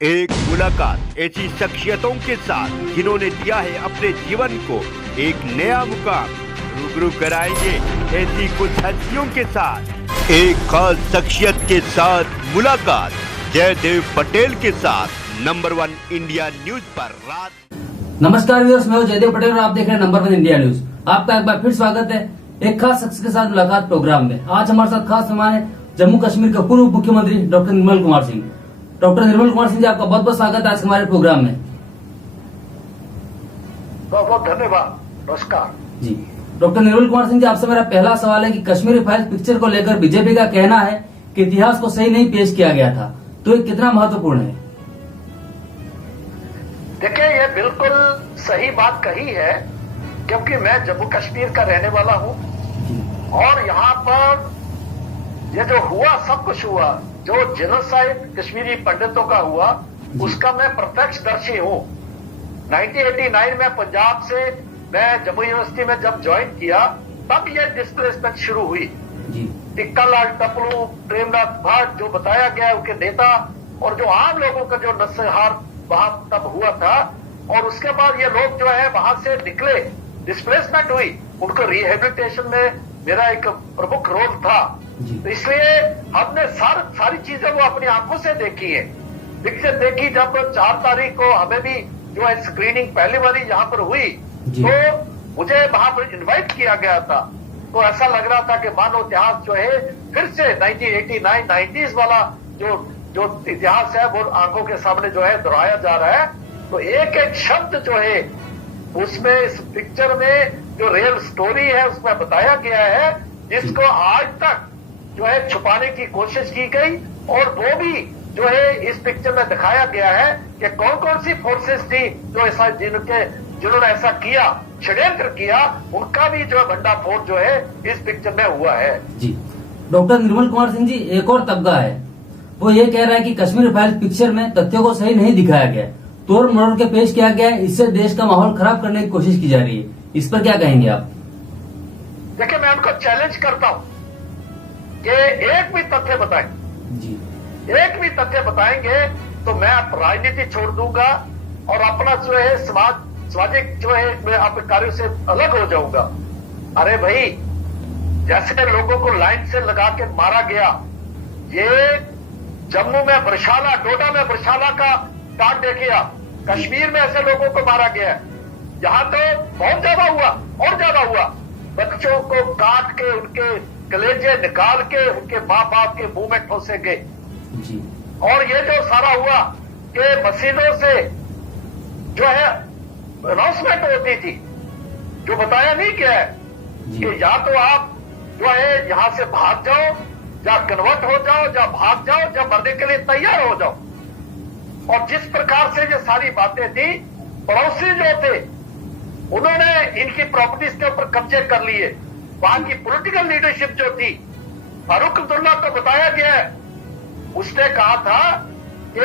एक मुलाकात ऐसी शख्सियतों के साथ जिन्होंने दिया है अपने जीवन को एक नया मुकाम। रूबरू कराएंगे ऐसी कुछ हस्तियों के साथ एक खास शख्सियत के साथ मुलाकात जयदेव पटेल के साथ नंबर 1 इंडिया न्यूज पर रात। नमस्कार व्यूअर्स, मैं हूं जयदेव पटेल और आप देख रहे हैं नंबर 1 इंडिया न्यूज। आपका एक बार फिर स्वागत है एक खास शख्स के साथ मुलाकात प्रोग्राम में। आज हमारे साथ खास मेहमान है जम्मू कश्मीर के पूर्व मुख्यमंत्री डॉक्टर निर्मल कुमार सिंह। डॉक्टर निर्मल कुमार सिंह जी, आपका बहुत बहुत स्वागत है आज हमारे प्रोग्राम में। बहुत बहुत धन्यवाद, नमस्कार जी डॉक्टर निर्मल कुमार सिंह जी, आपसे मेरा पहला सवाल है कि कश्मीरी फाइल्स पिक्चर को लेकर बीजेपी का कहना है कि इतिहास को सही नहीं पेश किया गया था, तो ये कितना महत्वपूर्ण है? देखिए, ये बिल्कुल सही बात कही है क्योंकि मैं जम्मू कश्मीर का रहने वाला हूं और यहाँ पर ये जो हुआ, सब कुछ हुआ, जो जेनोसाइड कश्मीरी पंडितों का हुआ, उसका मैं प्रत्यक्षदर्शी हूं। 1989 में पंजाब से मैं जम्मू यूनिवर्सिटी में जब ज्वाइन किया तब ये डिस्प्लेसमेंट शुरू हुई। टिक्का लाल टपलू, प्रेमनाथ भट्ट जो बताया गया उनके नेता, और जो आम लोगों का जो नरसंहार वहां तब हुआ था, और उसके बाद ये लोग जो है वहां से निकले, डिस्प्लेसमेंट हुई, उनको रिहेबिलिटेशन में मेरा एक प्रमुख रोल था। तो इसलिए हमने सारी चीजें वो अपनी आंखों से देखी है, पिक्चर देखी। जब 4 तारीख को हमें भी जो है स्क्रीनिंग पहली बारी यहाँ पर हुई तो मुझे वहां पर इनवाइट किया गया था। तो ऐसा लग रहा था कि मानो इतिहास जो है फिर से 1989 90s वाला जो इतिहास है वो आंखों के सामने जो है दोहराया जा रहा है। तो एक एक शब्द जो है उसमें, इस पिक्चर में जो रियल स्टोरी है उसमें बताया गया है, जिसको आज तक जो है छुपाने की कोशिश की गई। और वो भी जो है इस पिक्चर में दिखाया गया है कि कौन कौन सी फोर्सेस थी जो ऐसा जिन्होंने ऐसा किया, षड्यंत्र किया, उनका भी जो है भंडाफोड़ जो है इस पिक्चर में हुआ है। जी डॉक्टर निर्मल कुमार सिंह जी, एक और तबका है वो ये कह रहा है कि कश्मीर फाइल्स पिक्चर में तथ्यों को सही नहीं दिखाया गया, तोड़ मरोड़ के पेश किया गया है, इससे देश का माहौल खराब करने की कोशिश की जा रही है। इस पर क्या कहेंगे आप? देखिए, मैं उनको चैलेंज करता हूं कि एक भी तथ्य बताएं, एक भी तथ्य बताएंगे तो मैं राजनीति छोड़ दूंगा और अपना जो है सामाजिक जो है मैं अपने कार्यों से अलग हो जाऊंगा। अरे भाई, जैसे लोगों को लाइन से लगा के मारा गया, ये जम्मू में बरशाला, डोडा में बरशाला का कांड देखिए आप, कश्मीर में ऐसे लोगों को मारा गया है। यहाँ तो बहुत ज्यादा हुआ और ज्यादा हुआ, बच्चों को काट के उनके कलेजे निकाल के उनके माँ बाप के मुंह में ठोसे गए। और ये जो सारा हुआ कि मस्जिदों से जो है अनाउंसमेंट होती थी, जो बताया नहीं गया है कि या तो आप जो है यहां से भाग जाओ, या कन्वर्ट हो जाओ, या भाग जाओ, या मरने के लिए तैयार हो जाओ। और जिस प्रकार से ये सारी बातें थी, पड़ोसी जो थे उन्होंने इनकी प्रॉपर्टीज के ऊपर कब्जे कर लिए। वहां की पॉलिटिकल लीडरशिप जो थी, फारूक अब्दुल्ला को बताया गया है, उसने कहा था कि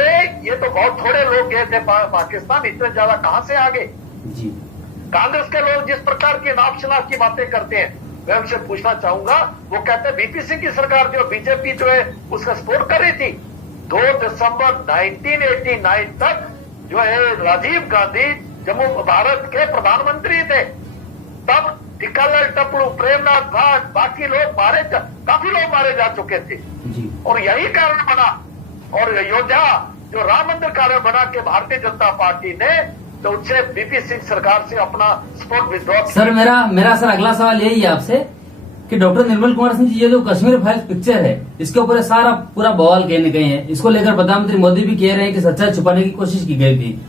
ये तो बहुत थोड़े लोग गए थे पाकिस्तान, इतने ज्यादा कहां से आ गए। कांग्रेस के लोग जिस प्रकार की नाप शनाप की बातें करते हैं, मैं उनसे पूछना चाहूंगा, वो कहते हैं बीपी सिंह की सरकार जो बीजेपी जो है उसका सपोर्ट कर रही थी। 2 दिसंबर 1989 तक जो है राजीव गांधी जम्मू भारत के प्रधानमंत्री थे। तब टिक्कालाल टपलू, प्रेमनाथ भट्ट, बाकी लोग काफी लोग मारे जा चुके थे। और यही कारण बना, और अयोध्या जो राम मंदिर कारण बना के भारतीय जनता पार्टी ने तो उनसे बीपी सिंह सरकार से अपना सपोर्ट विड्रॉ। सर, मेरा सर अगला सवाल यही है आपसे कि डॉक्टर निर्मल कुमार सिंह जी, ये जो कश्मीर फाइल्स पिक्चर है, इसके ऊपर सारा पूरा बवाल कहीं न कहीं है। इसको लेकर प्रधानमंत्री मोदी भी कह रहे हैं कि सच्चाई छुपाने की कोशिश की गई थी,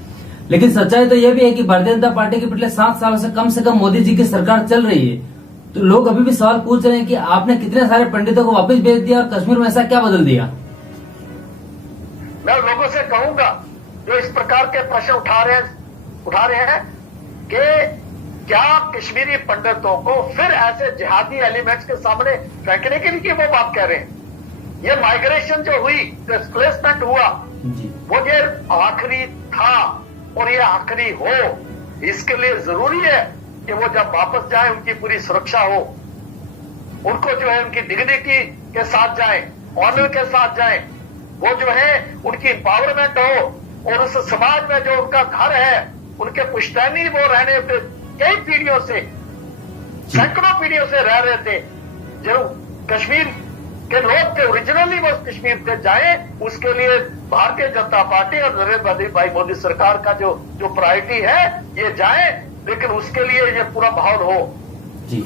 लेकिन सच्चाई तो यह भी है कि भारतीय जनता पार्टी के पिछले 7 सालों से कम मोदी जी की सरकार चल रही है। तो लोग अभी भी सवाल पूछ रहे हैं कि आपने कितने सारे पंडितों को वापस भेज दिया और कश्मीर में ऐसा क्या बदल दिया? मैं लोगों से कहूंगा जो इस प्रकार के प्रश्न उठा रहे हैं कि क्या कश्मीरी पंडितों को फिर ऐसे जिहादी एलिमेंट्स के सामने फेंकने के लिए वो बात कह रहे हैं। ये माइग्रेशन जो हुई, डिस्प्लेसमेंट हुआ, वो ये आखिरी था और ये आखिरी हो। इसके लिए जरूरी है कि वो जब वापस जाए उनकी पूरी सुरक्षा हो, उनको जो है उनकी डिग्निटी के साथ जाए, ऑनर के साथ जाए, वो जो है उनकी एम्पावरमेंट हो, और उस समाज में जो उनका घर है, उनके पुश्तैनी वो रहने पे कई पीढ़ियों से, सैकड़ों पीढ़ियों से रह रहे थे, जो कश्मीर के लोग थे, ओरिजिनली वो कश्मीर से जाए, उसके लिए भारतीय जनता पार्टी और नरेंद्र भाई मोदी सरकार का जो प्रायोरिटी है ये जाए, लेकिन उसके लिए ये पूरा माहौल हो।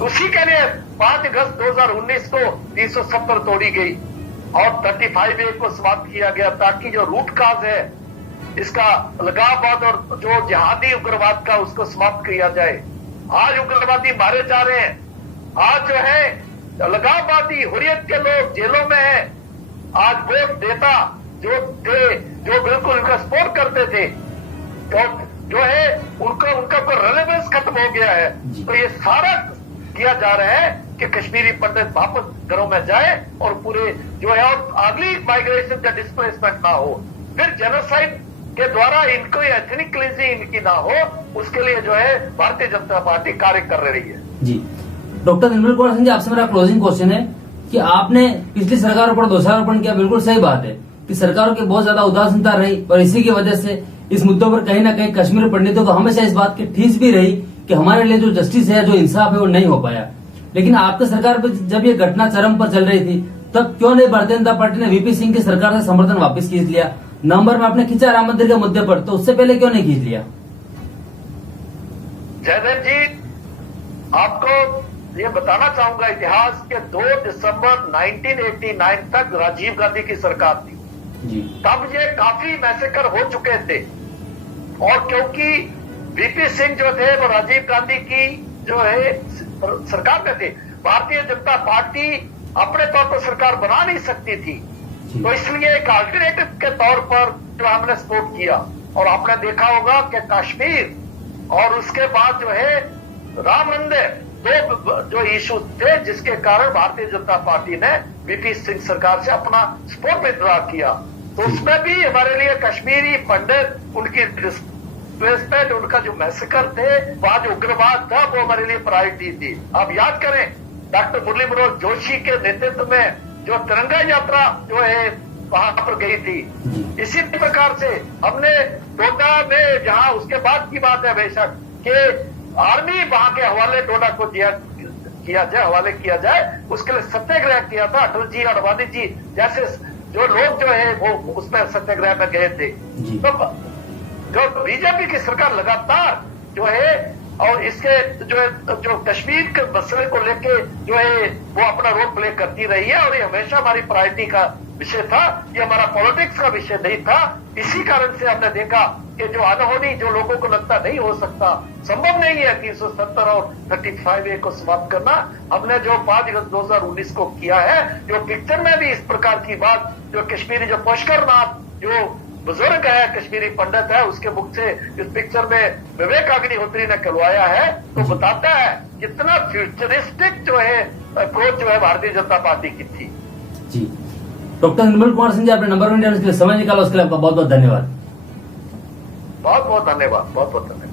उसी के लिए 5 अगस्त 2019 को 370 तोड़ी गई और 35A को समाप्त किया गया, ताकि जो रूट काज है इसका अलगाववाद और जो जिहादी उग्रवाद का उसको समाप्त किया जाए। आज उग्रवादी मारे जा रहे हैं, आज जो है अलगाववादी हुर्रियत के लोग जेलों में है, आज वोट देता जो थे, जो बिल्कुल उनका सपोर्ट करते थे, तो जो है उनका रेलेवेंस खत्म हो गया है। तो ये सारा किया जा रहा है कि कश्मीरी पंडित वापस घरों में जाए और पूरे जो है और अगली माइग्रेशन का डिस्प्लेसमेंट ना हो, फिर जेनोसाइड के द्वारा इनको एथनिक क्लींजिंग इनकी ना हो, उसके लिए जो है भारतीय जनता पार्टी कार्य कर रही है। जी डॉक्टर निर्मल कुमार सिंह जी, आपसे मेरा क्लोजिंग क्वेश्चन है कि आपने पिछली सरकारों पर दोषारोपण किया, बिल्कुल सही बात है कि सरकारों की बहुत ज्यादा उदासीनता रही और इसी की वजह से इस मुद्दों पर कहीं ना कहीं कश्मीर पंडितों को हमेशा इस बात की ठेस भी रही कि हमारे लिए जो जस्टिस है, जो इंसाफ है, वो नहीं हो पाया। लेकिन आपकी सरकार पर जब ये घटना चरम पर चल रही थी, तब क्यों नहीं भारतीय जनता पार्टी ने वीपी सिंह की सरकार से समर्थन वापस खींच लिया? नवंबर में आपने खींचा राम मंदिर के मुद्दे पर, तो उससे पहले क्यों नहीं खींच लिया? जयदेव जी, आपको ये बताना चाहूंगा इतिहास के 2 दिसंबर 1989 तक राजीव गांधी की सरकार थी जी। तब ये काफी मैसेकर हो चुके थे, और क्योंकि वीपी सिंह जो थे वो राजीव गांधी की जो है सरकार में थे, भारतीय जनता पार्टी अपने तौर पर सरकार बना नहीं सकती थी, तो इसलिए एक अल्टरनेटिव के तौर पर जो हमने सपोर्ट किया। और आपने देखा होगा कि कश्मीर और उसके बाद जो है राम मंदिर, दो जो इशू थे जिसके कारण भारतीय जनता पार्टी ने वीपी सिंह सरकार से अपना सपोर्ट विड्रॉ किया। तो उसमें भी हमारे लिए कश्मीरी पंडित, उनकी डिस्प्लेसमेंट, उनका जो मैसेकर थे, वहां जो उग्रवाद था, वो हमारे लिए प्रायोरिटी थी। आप याद करें डॉक्टर मुरली मनोहर जोशी के नेतृत्व में जो तिरंगा यात्रा जो है वहां पर गई थी, इसी प्रकार से हमने डोडा में, जहां उसके बाद की बात है बेशक कि आर्मी वहां के हवाले डोडा को हवाले किया जाए, उसके लिए सत्याग्रह किया था। अटल जी, अडवाणी जी जैसे जो लोग जो है वो उसमें सत्याग्रह में गए थे। तो जो बीजेपी की सरकार लगातार जो है और इसके जो कश्मीर के मसले को लेके जो है वो अपना रोल प्ले करती रही है, और ये हमेशा हमारी प्रायोरिटी का विषय था, ये हमारा पॉलिटिक्स का विषय नहीं था। इसी कारण से हमने देखा कि जो अनहोनी, जो लोगों को लगता नहीं हो सकता, संभव नहीं है 370 और 35A को समाप्त करना, हमने जो 5 अगस्त 2019 को किया है, जो पिक्चर में भी इस प्रकार की बात, जो कश्मीरी जो पुष्कर नाथ जो बुजुर्ग है, कश्मीरी पंडित है, उसके मुख से इस पिक्चर में विवेक अग्निहोत्री ने करवाया है, तो बताता है कितना फ्यूचरिस्टिक जो है अप्रोच जो है भारतीय जनता पार्टी की थी। जी डॉक्टर निर्मल कुमार सिंह जी, आपने नंबर 1 के लिए समय निकाला, उसके लिए आपका बहुत बहुत धन्यवाद। बहुत बहुत धन्यवाद, बहुत बहुत धन्यवाद।